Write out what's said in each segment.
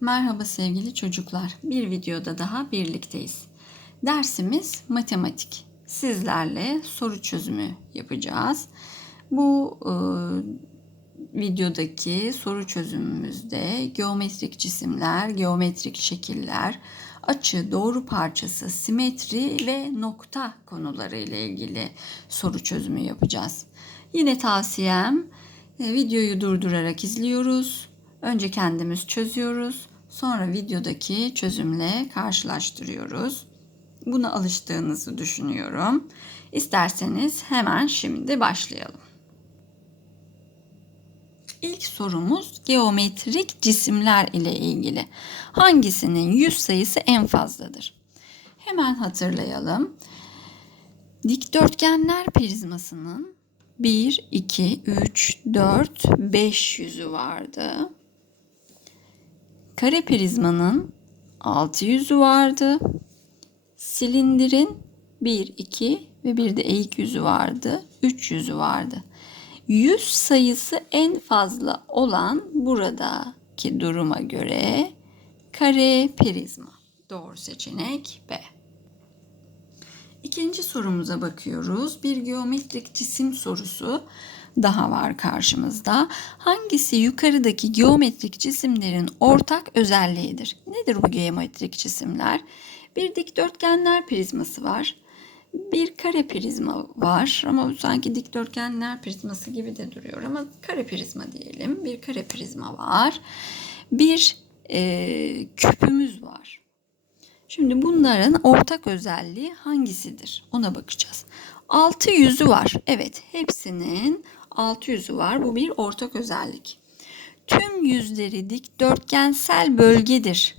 Merhaba sevgili çocuklar. Bir videoda daha birlikteyiz. Dersimiz matematik. Sizlerle soru çözümü yapacağız. Bu e, videodaki soru çözümümüzde geometrik cisimler, geometrik şekiller, açı, doğru parçası, simetri ve nokta konuları ile ilgili soru çözümü yapacağız. Yine tavsiyem e, videoyu durdurarak izliyoruz. Önce kendimiz çözüyoruz. Sonra videodaki çözümle karşılaştırıyoruz. Buna alıştığınızı düşünüyorum. İsterseniz hemen şimdi başlayalım. İlk sorumuz geometrik cisimler ile ilgili. Hangisinin yüz sayısı en fazladır? Hemen hatırlayalım. Dikdörtgenler prizmasının 1, 2, 3, 4, 5 yüzü vardı. Kare prizmanın 6 yüzü vardı. Silindirin 1, 2 ve bir de eğik yüzü vardı. 3 yüzü vardı. Yüz sayısı en fazla olan buradaki duruma göre kare prizma. Doğru seçenek B. İkinci sorumuza bakıyoruz. Bir geometrik cisim sorusu daha var karşımızda. Hangisi yukarıdaki geometrik cisimlerin ortak özelliğidir? Nedir bu geometrik cisimler? Bir dikdörtgenler prizması var. Bir kare prizma var ama sanki dikdörtgenler prizması gibi de duruyor ama kare prizma diyelim. Bir kare prizma var. Bir e, küpümüz var. Şimdi bunların ortak özelliği hangisidir? Ona bakacağız. Altı yüzü var. Evet, hepsinin altı yüzü var. Bu bir ortak özellik. Tüm yüzleri dikdörtgensel bölgedir.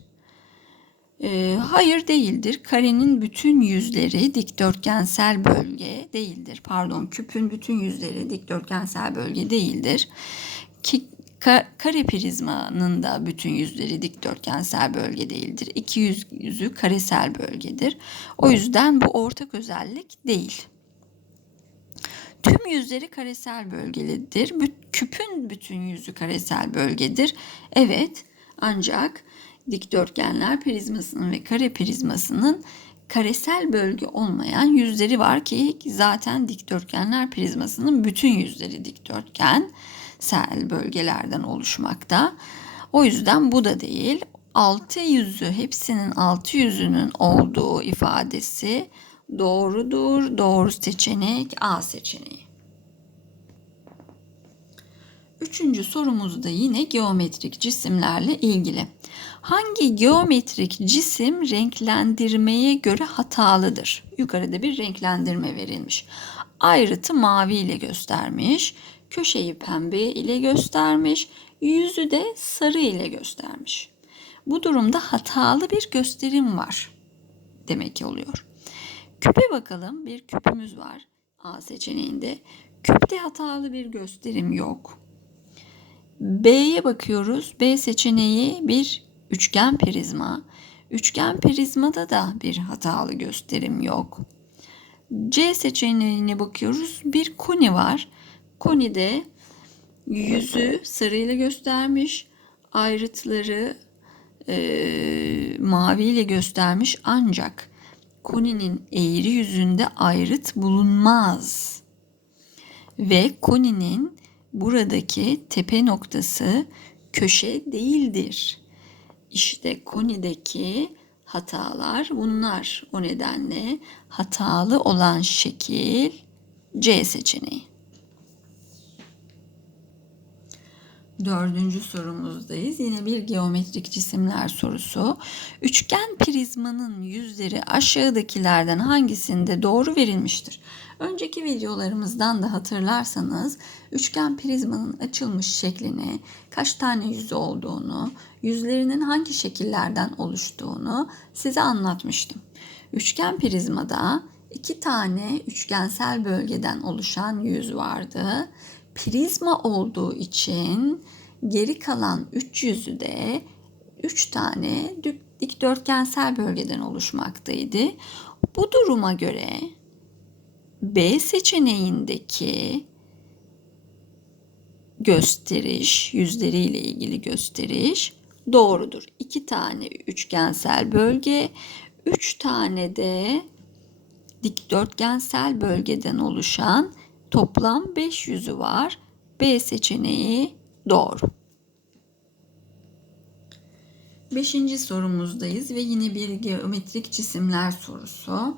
Ee, hayır değildir. Karenin bütün yüzleri dikdörtgensel bölge değildir. Pardon, küpün bütün yüzleri dikdörtgensel bölge değildir. Ki kare prizmanın da bütün yüzleri dikdörtgensel bölge değildir. İki yüz, yüzü karesel bölgedir. O yüzden bu ortak özellik değil. Tüm yüzleri karesel bölgelidir. Küpün bütün yüzü karesel bölgedir. Evet ancak dikdörtgenler prizmasının ve kare prizmasının karesel bölge olmayan yüzleri var ki zaten dikdörtgenler prizmasının bütün yüzleri dikdörtgensel bölgelerden oluşmakta. O yüzden bu da değil. Altı yüzü hepsinin altı yüzünün olduğu ifadesi doğrudur. Doğru seçenek A seçeneği. Üçüncü sorumuz da yine geometrik cisimlerle ilgili. Hangi geometrik cisim renklendirmeye göre hatalıdır? Yukarıda bir renklendirme verilmiş. Ayrıtı mavi ile göstermiş, köşeyi pembe ile göstermiş, yüzü de sarı ile göstermiş. Bu durumda hatalı bir gösterim var demek oluyor. Küpe bakalım. Bir küpümüz var. A seçeneğinde. Küpte hatalı bir gösterim yok. B'ye bakıyoruz. B seçeneği bir üçgen prizma. Üçgen prizmada da bir hatalı gösterim yok. C seçeneğine bakıyoruz. Bir koni var. Konide yüzü sarıyla göstermiş. Ayrıtları e, maviyle göstermiş ancak koninin eğri yüzünde ayrıt bulunmaz. Ve koninin buradaki tepe noktası köşe değildir. İşte konideki hatalar bunlar. O nedenle hatalı olan şekil C seçeneği. Dördüncü sorumuzdayız. Yine bir geometrik cisimler sorusu. Üçgen prizmanın yüzleri aşağıdakilerden hangisinde doğru verilmiştir? Önceki videolarımızdan da hatırlarsanız üçgen prizmanın açılmış şeklini, kaç tane yüzü olduğunu, yüzlerinin hangi şekillerden oluştuğunu size anlatmıştım. Üçgen prizmada iki tane üçgensel bölgeden oluşan yüz vardı prizma olduğu için geri kalan 3 yüzü de 3 tane dikdörtgensel bölgeden oluşmaktaydı. Bu duruma göre B seçeneğindeki gösteriş, yüzleriyle ilgili gösteriş doğrudur. İki tane üçgensel bölge, üç tane de dikdörtgensel bölgeden oluşan toplam 5 yüzü var. B seçeneği doğru. Beşinci sorumuzdayız ve yine bir geometrik cisimler sorusu.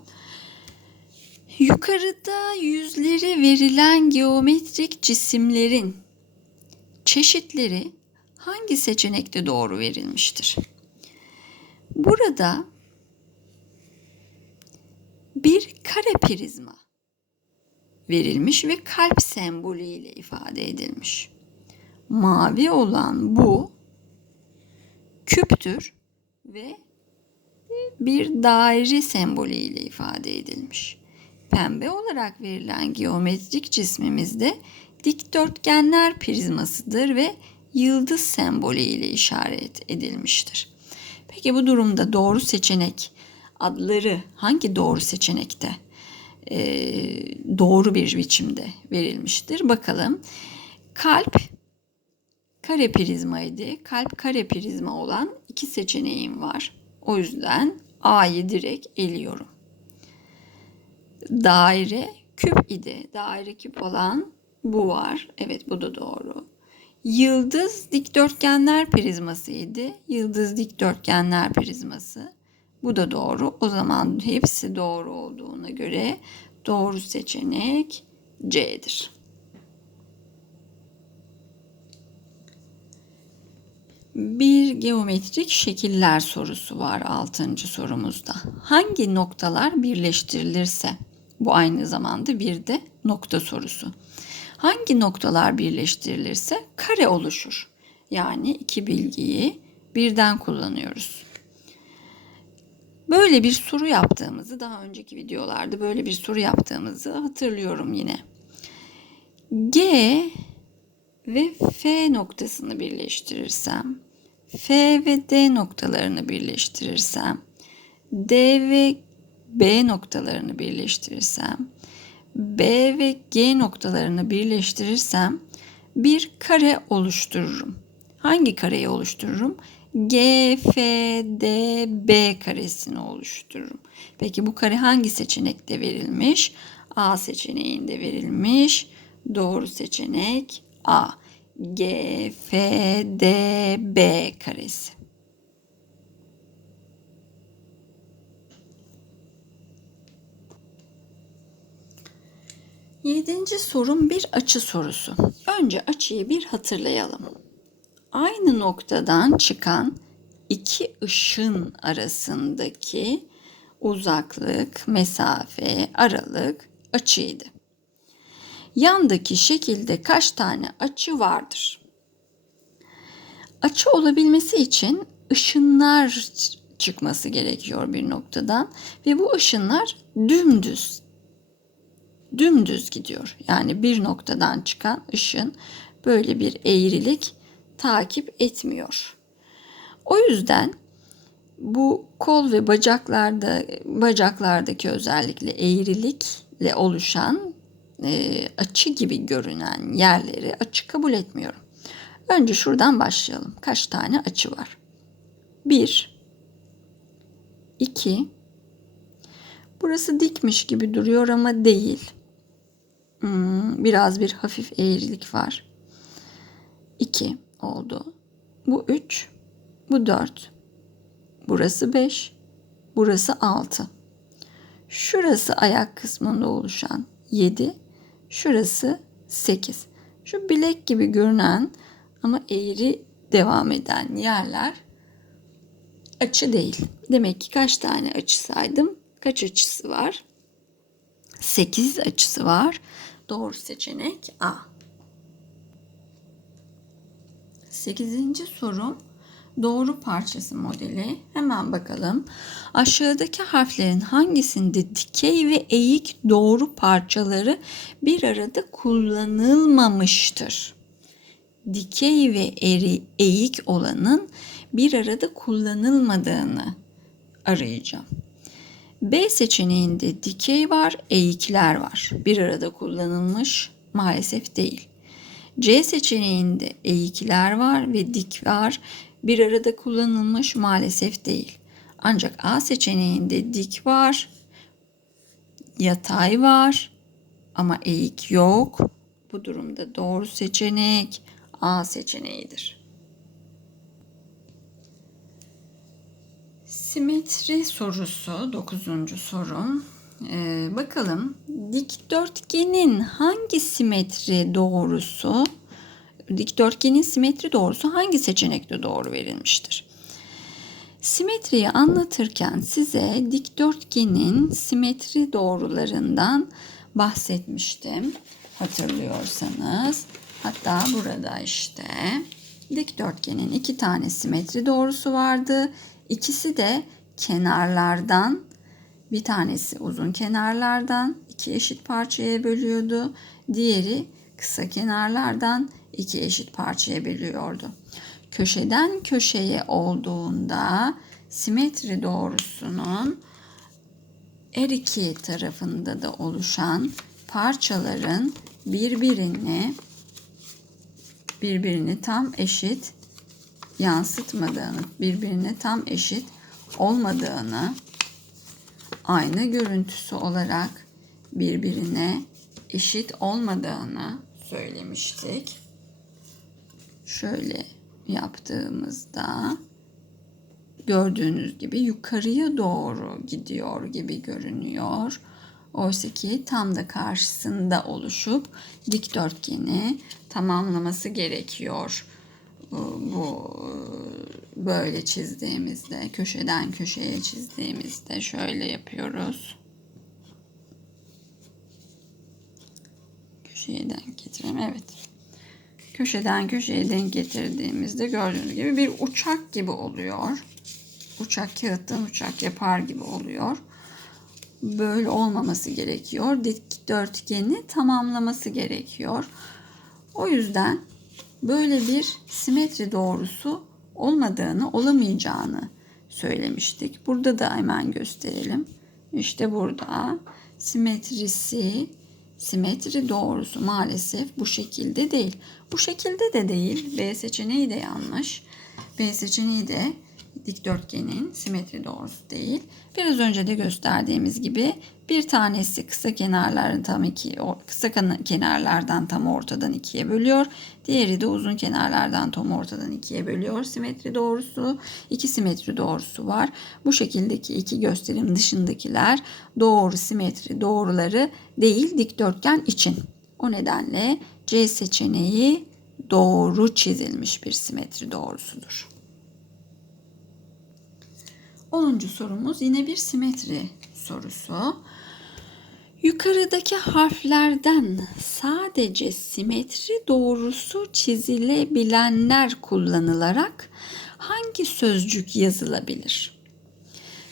Yukarıda yüzleri verilen geometrik cisimlerin çeşitleri hangi seçenekte doğru verilmiştir? Burada bir kare prizma verilmiş ve kalp sembolü ile ifade edilmiş. Mavi olan bu küptür ve bir daire sembolü ile ifade edilmiş. Pembe olarak verilen geometrik cismimizde dikdörtgenler prizmasıdır ve yıldız sembolü ile işaret edilmiştir. Peki bu durumda doğru seçenek adları hangi doğru seçenekte e, doğru bir biçimde verilmiştir? Bakalım. Kalp kare prizmaydı. Kalp kare prizma olan iki seçeneğim var. O yüzden A'yı direkt eliyorum. Daire küp idi. Daire küp olan bu var. Evet bu da doğru. Yıldız dikdörtgenler prizmasıydı. Yıldız dikdörtgenler prizması. Bu da doğru. O zaman hepsi doğru olduğuna göre doğru seçenek C'dir. Bir geometrik şekiller sorusu var 6. sorumuzda. Hangi noktalar birleştirilirse bu aynı zamanda bir de nokta sorusu. Hangi noktalar birleştirilirse kare oluşur. Yani iki bilgiyi birden kullanıyoruz. Böyle bir soru yaptığımızı daha önceki videolarda böyle bir soru yaptığımızı hatırlıyorum yine. G ve F noktasını birleştirirsem, F ve D noktalarını birleştirirsem, D ve B noktalarını birleştirirsem, B ve G noktalarını birleştirirsem bir kare oluştururum. Hangi kareyi oluştururum? GFDB karesini oluştururum. Peki bu kare hangi seçenekte verilmiş? A seçeneğinde verilmiş. Doğru seçenek A. GFDB karesi. Yedinci sorum bir açı sorusu. Önce açıyı bir hatırlayalım aynı noktadan çıkan iki ışın arasındaki uzaklık, mesafe, aralık açıydı. Yandaki şekilde kaç tane açı vardır? Açı olabilmesi için ışınlar çıkması gerekiyor bir noktadan ve bu ışınlar dümdüz dümdüz gidiyor. Yani bir noktadan çıkan ışın böyle bir eğrilik takip etmiyor. O yüzden bu kol ve bacaklarda bacaklardaki özellikle eğrilikle oluşan e, açı gibi görünen yerleri açı kabul etmiyorum. Önce şuradan başlayalım. Kaç tane açı var? 1 2 Burası dikmiş gibi duruyor ama değil. Hmm, biraz bir hafif eğrilik var. 2 oldu. Bu 3, bu 4. Burası 5, burası 6. Şurası ayak kısmında oluşan 7, şurası 8. Şu bilek gibi görünen ama eğri devam eden yerler açı değil. Demek ki kaç tane açı saydım? Kaç açısı var? 8 açısı var. Doğru seçenek A. Sekizinci sorum doğru parçası modeli. Hemen bakalım. Aşağıdaki harflerin hangisinde dikey ve eğik doğru parçaları bir arada kullanılmamıştır? Dikey ve eri, eğik olanın bir arada kullanılmadığını arayacağım. B seçeneğinde dikey var, eğikler var. Bir arada kullanılmış maalesef değil. C seçeneğinde eğikler var ve dik var. Bir arada kullanılmış maalesef değil. Ancak A seçeneğinde dik var, yatay var ama eğik yok. Bu durumda doğru seçenek A seçeneğidir. Simetri sorusu 9. sorum. Ee, bakalım dikdörtgenin hangi simetri doğrusu dikdörtgenin simetri doğrusu hangi seçenekte doğru verilmiştir? Simetriyi anlatırken size dikdörtgenin simetri doğrularından bahsetmiştim. Hatırlıyorsanız. Hatta burada işte dikdörtgenin iki tane simetri doğrusu vardı. İkisi de kenarlardan bir tanesi uzun kenarlardan iki eşit parçaya bölüyordu. Diğeri kısa kenarlardan iki eşit parçaya bölüyordu. Köşeden köşeye olduğunda simetri doğrusunun her iki tarafında da oluşan parçaların birbirini birbirini tam eşit yansıtmadığını, birbirine tam eşit olmadığını aynı görüntüsü olarak birbirine eşit olmadığını söylemiştik. Şöyle yaptığımızda gördüğünüz gibi yukarıya doğru gidiyor gibi görünüyor. Oysa ki tam da karşısında oluşup dikdörtgeni tamamlaması gerekiyor. Bu böyle çizdiğimizde, köşeden köşeye çizdiğimizde şöyle yapıyoruz. Köşeye denk getirelim. Evet. Köşeden köşeye denk getirdiğimizde gördüğünüz gibi bir uçak gibi oluyor. Uçak kağıttan uçak yapar gibi oluyor. Böyle olmaması gerekiyor. Dikdörtgeni tamamlaması gerekiyor. O yüzden böyle bir simetri doğrusu olmadığını, olamayacağını söylemiştik. Burada da hemen gösterelim. İşte burada simetrisi, simetri doğrusu maalesef bu şekilde değil. Bu şekilde de değil. B seçeneği de yanlış. B seçeneği de dikdörtgenin simetri doğrusu değil. Biraz önce de gösterdiğimiz gibi bir tanesi kısa kenarların tam iki kısa kenarlardan tam ortadan ikiye bölüyor. Diğeri de uzun kenarlardan tam ortadan ikiye bölüyor. Simetri doğrusu iki simetri doğrusu var. Bu şekildeki iki gösterim dışındakiler doğru simetri doğruları değil dikdörtgen için. O nedenle C seçeneği doğru çizilmiş bir simetri doğrusudur. 10. sorumuz yine bir simetri sorusu. Yukarıdaki harflerden sadece simetri doğrusu çizilebilenler kullanılarak hangi sözcük yazılabilir?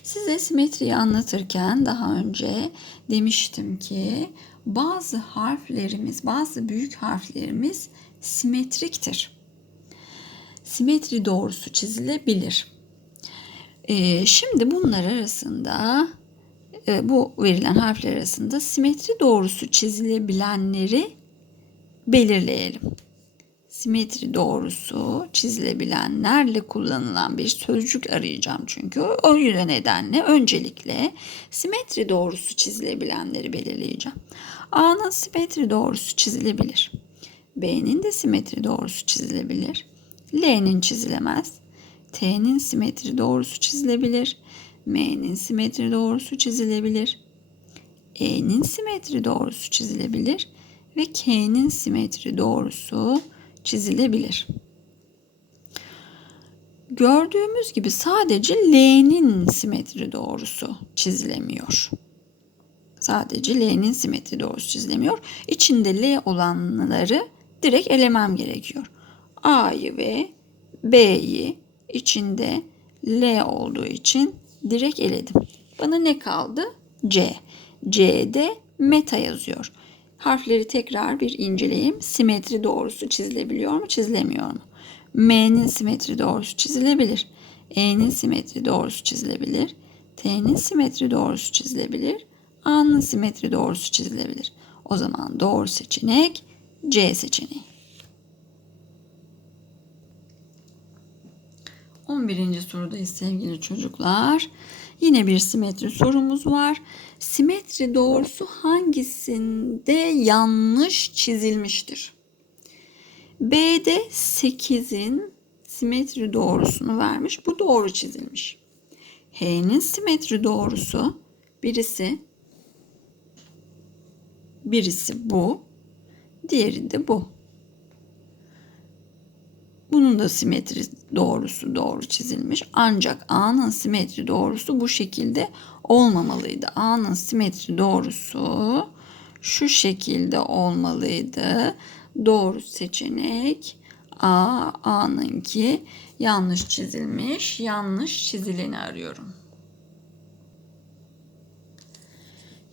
Size simetriyi anlatırken daha önce demiştim ki bazı harflerimiz, bazı büyük harflerimiz simetriktir. Simetri doğrusu çizilebilir. Ee, şimdi bunlar arasında e, bu verilen harfler arasında simetri doğrusu çizilebilenleri belirleyelim. Simetri doğrusu çizilebilenlerle kullanılan bir sözcük arayacağım çünkü. O yüzden nedenle öncelikle simetri doğrusu çizilebilenleri belirleyeceğim. A'nın simetri doğrusu çizilebilir. B'nin de simetri doğrusu çizilebilir. L'nin çizilemez. T'nin simetri doğrusu çizilebilir. M'nin simetri doğrusu çizilebilir. E'nin simetri doğrusu çizilebilir ve K'nin simetri doğrusu çizilebilir. Gördüğümüz gibi sadece L'nin simetri doğrusu çizilemiyor. Sadece L'nin simetri doğrusu çizilemiyor. İçinde L olanları direkt elemem gerekiyor. A'yı ve B'yi içinde L olduğu için direkt eledim. Bana ne kaldı? C. C'de meta yazıyor. Harfleri tekrar bir inceleyeyim. Simetri doğrusu çizilebiliyor mu, çizilemiyor mu? M'nin simetri doğrusu çizilebilir. E'nin simetri doğrusu çizilebilir. T'nin simetri doğrusu çizilebilir. A'nın simetri doğrusu çizilebilir. O zaman doğru seçenek C seçeneği. 11. sorudayız sevgili çocuklar. Yine bir simetri sorumuz var. Simetri doğrusu hangisinde yanlış çizilmiştir? B'de 8'in simetri doğrusunu vermiş. Bu doğru çizilmiş. H'nin simetri doğrusu birisi birisi bu, diğeri de bu. Bunun da simetri doğrusu doğru çizilmiş. Ancak A'nın simetri doğrusu bu şekilde olmamalıydı. A'nın simetri doğrusu şu şekilde olmalıydı. Doğru seçenek A, A'nınki yanlış çizilmiş. Yanlış çizileni arıyorum.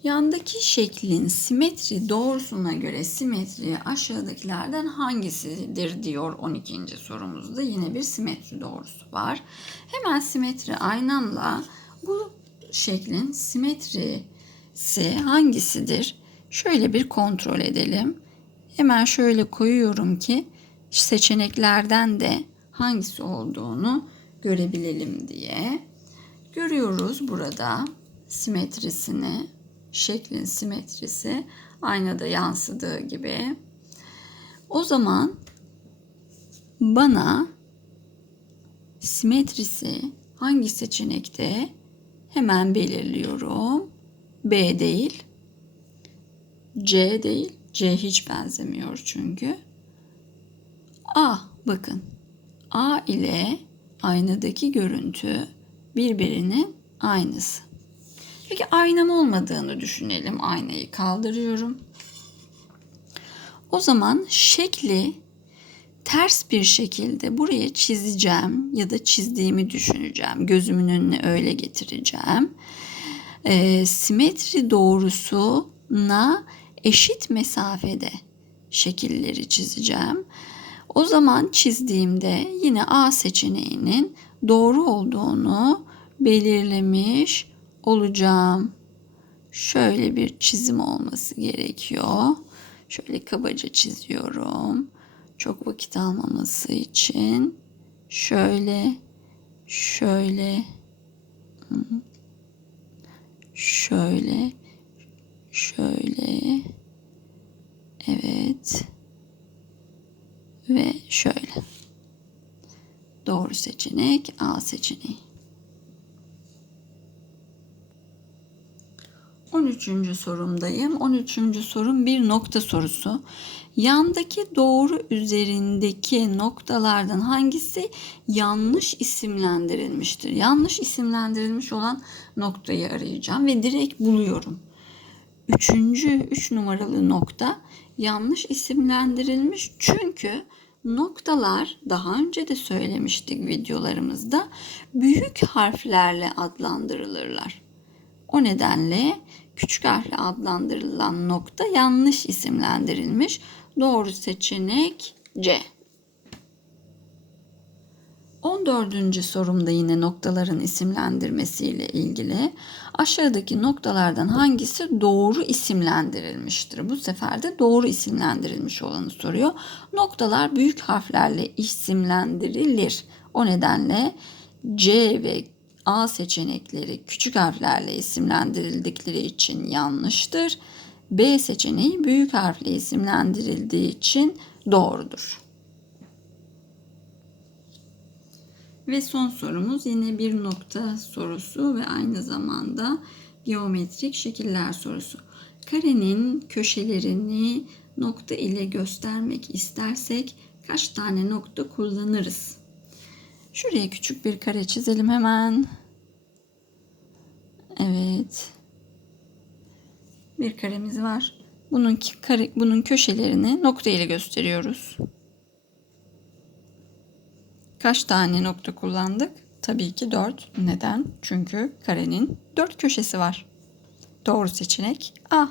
Yandaki şeklin simetri doğrusuna göre simetri aşağıdakilerden hangisidir diyor 12. sorumuzda. Yine bir simetri doğrusu var. Hemen simetri aynamla bu şeklin simetrisi hangisidir? Şöyle bir kontrol edelim. Hemen şöyle koyuyorum ki seçeneklerden de hangisi olduğunu görebilelim diye. Görüyoruz burada simetrisini şeklin simetrisi aynada yansıdığı gibi. O zaman bana simetrisi hangi seçenekte hemen belirliyorum. B değil. C değil. C hiç benzemiyor çünkü. A bakın. A ile aynadaki görüntü birbirinin aynısı. Peki aynam olmadığını düşünelim. Aynayı kaldırıyorum. O zaman şekli ters bir şekilde buraya çizeceğim ya da çizdiğimi düşüneceğim. Gözümün önüne öyle getireceğim. E, simetri doğrusuna eşit mesafede şekilleri çizeceğim. O zaman çizdiğimde yine A seçeneğinin doğru olduğunu belirlemiş olacağım. Şöyle bir çizim olması gerekiyor. Şöyle kabaca çiziyorum. Çok vakit almaması için şöyle şöyle şöyle şöyle evet ve şöyle. Doğru seçenek A seçeneği. 13. sorumdayım. 13. sorum bir nokta sorusu. Yandaki doğru üzerindeki noktalardan hangisi yanlış isimlendirilmiştir? Yanlış isimlendirilmiş olan noktayı arayacağım ve direkt buluyorum. Üçüncü, üç numaralı nokta yanlış isimlendirilmiş çünkü noktalar daha önce de söylemiştik videolarımızda büyük harflerle adlandırılırlar. O nedenle küçük harfle adlandırılan nokta yanlış isimlendirilmiş. Doğru seçenek C. 14. sorumda yine noktaların isimlendirmesiyle ilgili aşağıdaki noktalardan hangisi doğru isimlendirilmiştir? Bu sefer de doğru isimlendirilmiş olanı soruyor. Noktalar büyük harflerle isimlendirilir. O nedenle C ve A seçenekleri küçük harflerle isimlendirildikleri için yanlıştır. B seçeneği büyük harfle isimlendirildiği için doğrudur. Ve son sorumuz yine bir nokta sorusu ve aynı zamanda geometrik şekiller sorusu. Karenin köşelerini nokta ile göstermek istersek kaç tane nokta kullanırız? Şuraya küçük bir kare çizelim hemen. Evet. Bir karemiz var. Bunun kare, bunun köşelerini nokta ile gösteriyoruz. Kaç tane nokta kullandık? Tabii ki 4. Neden? Çünkü karenin 4 köşesi var. Doğru seçenek A.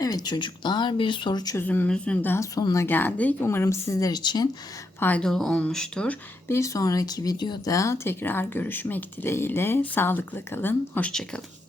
Evet çocuklar bir soru çözümümüzün daha sonuna geldik. Umarım sizler için faydalı olmuştur. Bir sonraki videoda tekrar görüşmek dileğiyle sağlıklı kalın, hoşçakalın.